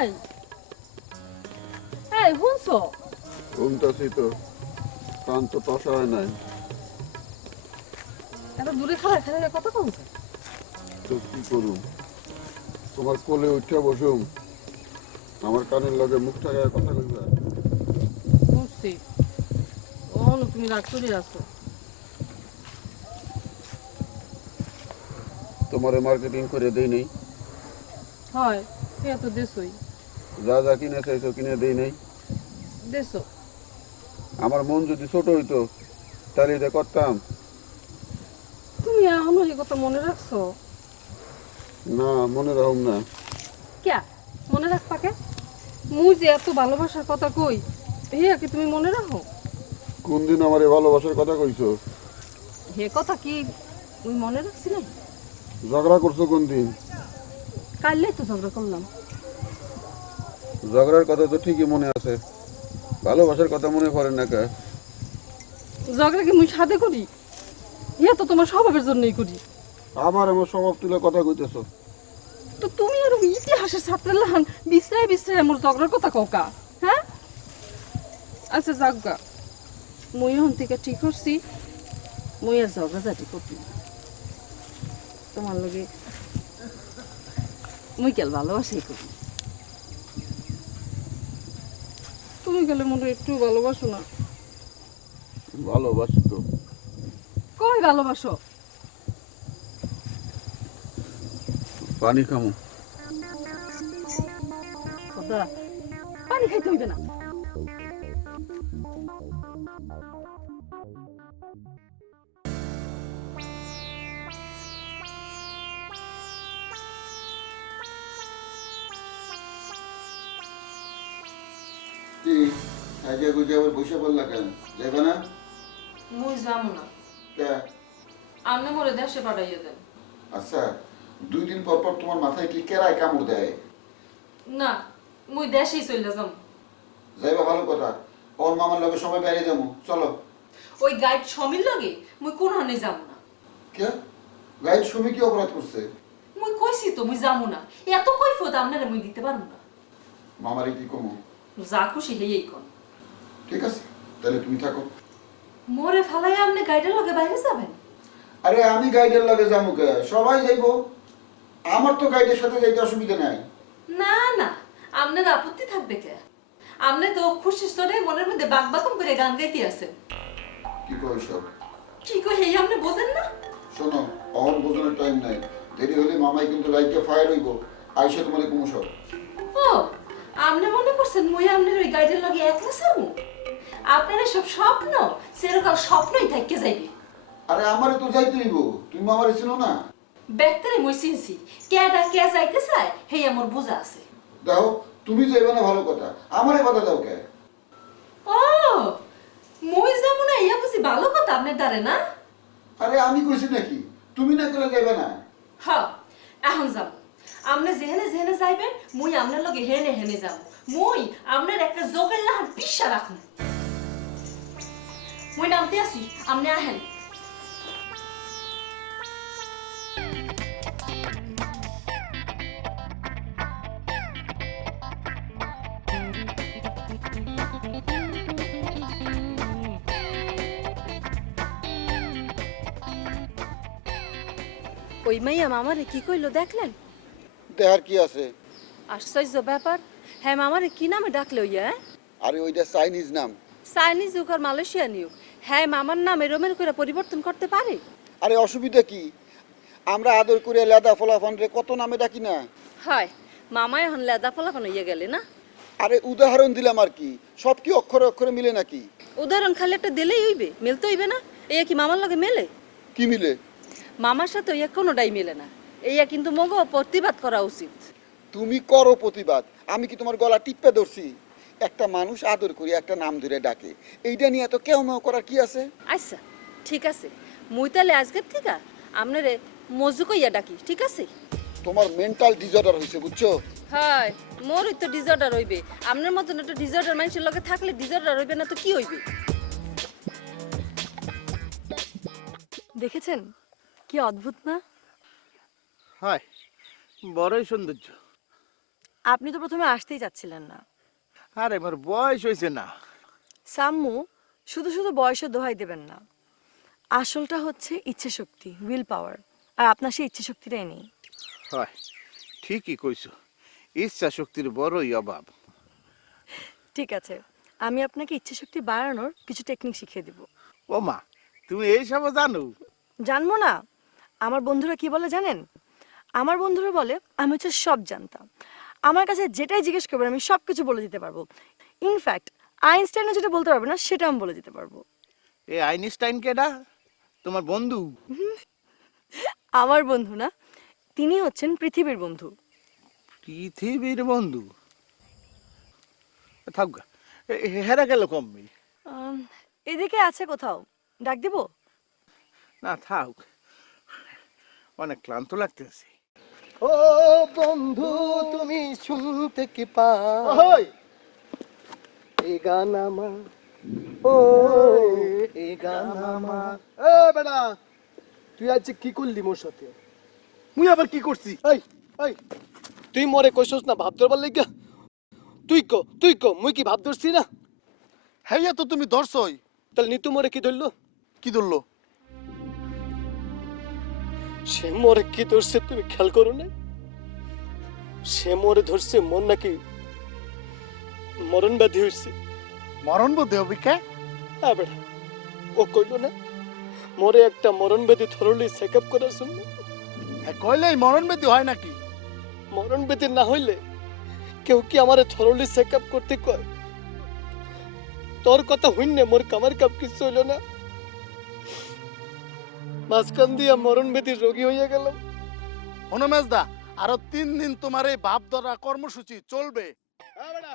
এই। এই শুনছো? ঘুমতাছি তো। কান তো হয় নাই। এত দূরে কমছে তো কি করুম? তোমার কোলে উঠে বসুম। আমার কানের লগে মুখ টাকায় কথা কইবা। বুঝছি। ও তুমি রাগ করে আছো। তোমারে মার্কেটিং করে দেই নেই। হয় এ তো দেশই যা যা কিনে চাইছো কিনে দেই নাই। দেশো আমার মন যদি ছোট হইতো তাহলে এটা করতাম। তুমি এখনও এই কথা মনে রাখছো? না মনে রাখুম না। ক্যা? মনে রাখবা কে মুই যে এত ভালোবাসার কথা কই হে কি তুমি মনে রাখো? কোন দিন আমার এই ভালোবাসার কথা কইছো? হে কথা কি তুমি মনে রাখছি না ঝগড়া করছ কোন দিন? কালই তো ঝগড়া করলাম। ঝগড়ার কথা তো ঠিকই মনে আছে। ভালোবাসার কথা মনে পড়ে না কে? ঝগড়া কি মুই সাথে করি? ইয়া তো তোমার স্বভাবের জন্যই করি। আমার এমন স্বভাব তুলে কথা কইতেছো? তো তুমি আর ইতিহাসের ছাত্রের লাহান বিশ্রায় বিশ্রায় মোর ঝগড়ার কথা কওকা হ্যাঁ? আচ্ছা যাজ্ঞা মুই হন থেকে ঠিক করছি। মুই আর ঝগড়া জাতি করবি না। তোমার লগে মুই কেল ভালোবাসাই করি? গেলে মনে একটু ভালোবাসো না? ভালোবাসো তো। কই ভালোবাসো? পানি খামো। পানি খাইতে হইবে না। কি? আগে গুজে আবার বসে পড়লা কেন? যাবে না? মুই যাব না। কে? আপনি মোরে দেশে পাঠাইয়ে দেন। আচ্ছা দুই দিন পর পর তোমার মাথায় কি কেরায় কামড় দেয়? না মুই দেশেই চলে যাম। যাইবা ভালো কথা। ওর মামার লগে সবাই বেরিয়ে যাব চলো। ওই গাইড সমীর লগে মুই কোন হানে যাব না। কে? গাইড সুমি কি অপরাধ করছে? মুই কইছি তো মুই যাব না। এত কৈফত আপনারা মুই দিতে পারব না। মামারে কি কমো? যা খুশি হেই কোন ঠিক আছে তাহলে তুমি থাকো। মোরে ফালাই আপনি গাইডের লগে বাইরে যাবেন? আরে আমি গাইডের লগে যাব কে? সবাই যাইবো। আমার তো গাইডের সাথে যাইতে অসুবিধা নাই। না না আপনার আপত্তি থাকবে কে? আপনি তো খুশি স্তরে মনের মধ্যে বাক বাকম করে গান গাইতে আছেন কি কই সব? কি কই হেই আপনি বোঝেন না? শোনো অহন বোঝানোর টাইম নাই। দেরি হলে মামাই কিন্তু লাইটে ফায়ার হইব। আইসা তোমাদের কুমু সব। ও আপনি মনে করছেন মুই আপনার ওই গাইডের লগে একলা সারমু আপনার সব স্বপ্ন সেরকম স্বপ্নই থাকতে যাইবে। আরে আমারে তো যাইতে হইব তুমি মামারে চিনো না? ব্যক্তিরে মুই চিনছি কেডা কে যাইতে চায় হেই আমার বোঝা আছে। দেখো তুমি যাইবে না ভালো কথা আমারে কথা দাও কে? ও মুই যাব না ইয়া বুঝি ভালো কথা আপনার দ্বারে না? আরে আমি কইছি নাকি তুমি না করলে যাইবে না? হ এখন যাব। আপনি যেহেনে যেহেনে যাইবেন, মুই আপনার লগে হেনে হেনে যাব। মুই আপনার একটা জোগের লাহান পিসা রাখুন মুই নামতে আসি আপনি আহেন। ওই মাইয়া মামারে কি কইলো দেখলেন? দেহার কি আছে? আশ্চর্য ব্যাপার। হ্যাঁ মামারে কি নামে ডাকলে ওইয়া হ্যাঁ? আরে ওইটা চাইনিজ নাম। চাইনিজ হোক আর মালয়েশিয়া নিউক হ্যাঁ মামার নাম এরমের করে পরিবর্তন করতে পারে। আরে অসুবিধা কি? আমরা আদর করে লেদা ফলাফন রে কত নামে ডাকি না? হয় মামা এখন লেদা ফলাফান হইয়া গেলে না? আরে উদাহরণ দিলাম আর কি। সব কি অক্ষরে অক্ষরে মিলে নাকি? উদাহরণ খালি একটা দিলেই হইবে মিলতে হইবে না? এ কি মামার লগে মেলে? কি মিলে? মামার সাথে ওইয়া কোনোটাই মেলে না। এইয়া কিন্তু মগ প্রতিবাদ করা উচিত। তুমি করো প্রতিবাদ আমি কি তোমার গলা টিপে ধরছি? একটা মানুষ আদর করে একটা নাম ধরে ডাকে এইটা নিয়ে এত কেউ মেও করার কি আছে? আচ্ছা ঠিক আছে। মুই তাহলে আজকের থেকে আপনারে মজু কইয়া ডাকি ঠিক আছে? তোমার মেন্টাল ডিজর্ডার হইছে বুঝছ? হয় মোরই তো ডিজর্ডার হইবে। আপনার মতন একটা ডিজর্ডার মানুষের লগে থাকলে ডিজর্ডার হইবে না তো কি হইবে? দেখেছেন? কি অদ্ভুত না? হয় বড়ই সৌন্দর্য। আপনি তো প্রথমে আসতেই চাচ্ছিলেন না। আরে আমার বয়স হয়েছে না। সাম্মু শুধু শুধু বয়সের দোহাই দেবেন না। আসলটা হচ্ছে ইচ্ছে শক্তি উইল পাওয়ার আর আপনার সেই ইচ্ছে শক্তিটাই নেই। হয় ঠিকই কইছো। ইচ্ছা শক্তির বড়ই অভাব। ঠিক আছে আমি আপনাকে ইচ্ছে শক্তি বাড়ানোর কিছু টেকনিক শিখিয়ে দিব। ও মা তুমি এইসব জানো? জানব না? আমার বন্ধুরা কি বলে জানেন? আমার বন্ধুরা বলে আমি হচ্ছে সব জানতাম। আমার কাছে যেটাই জিজ্ঞেস করবেন আমি সব কিছু বলে দিতে পারব। ইনফ্যাক্ট আইনস্টাইনে যেটা বলতে পারবে না সেটা আমি বলে দিতে পারব। এ আইনস্টাইন কেডা? তোমার বন্ধু? আমার বন্ধু না তিনি হচ্ছেন পৃথিবীর বন্ধু। পৃথিবীর বন্ধু? থাক হেরা গেল কমবি এদিকে আছে কোথাও? ডাক দিব? না থাক। অনেক ক্লান্ত লাগতেছে। ও বন্ধু তুমি শুনতে কি পাও? এই গান আমার ও এই গান আমার। এ বেটা তুই আজ কি করলি মোর সাথে? মুই আবার কি করছি? এই এই তুই মরে কইছস না ভাব ধরবার লাগিয়া তুই ক তুই ক মুই কি ভাব ধরছি না? হ্যাঁ তো তুমি ধরছই। তাহলে নিতু মরে কি ধরলো? কি ধরলো? সে মরে কি ধরছে তুমি খেয়াল করো না? সে মরে ধরছে মন নাকি মরণ ব্যাধি হয়েছে মরণ বোধ হবে কে? হ্যাঁ বেটা ও কইলো না মরে একটা মরণ ব্যাধি থরলি চেক আপ করার জন্য। হ্যাঁ কইলেই মরণ ব্যাধি হয় নাকি? মরণ ব্যাধি না হইলে কেউ কি আমারে থরলি চেক আপ করতে কয়? তোর কথা হইনে মোর কামার কাপ কিছু হইল না। মাঝখান দিয়া মরণ ব্যাধি রোগী হইয়া গেলাম হনুমেশদা আরও তিন দিন তোমার এই বাপ ধরা কর্মসূচি চলবে। হ্যাঁ বেটা।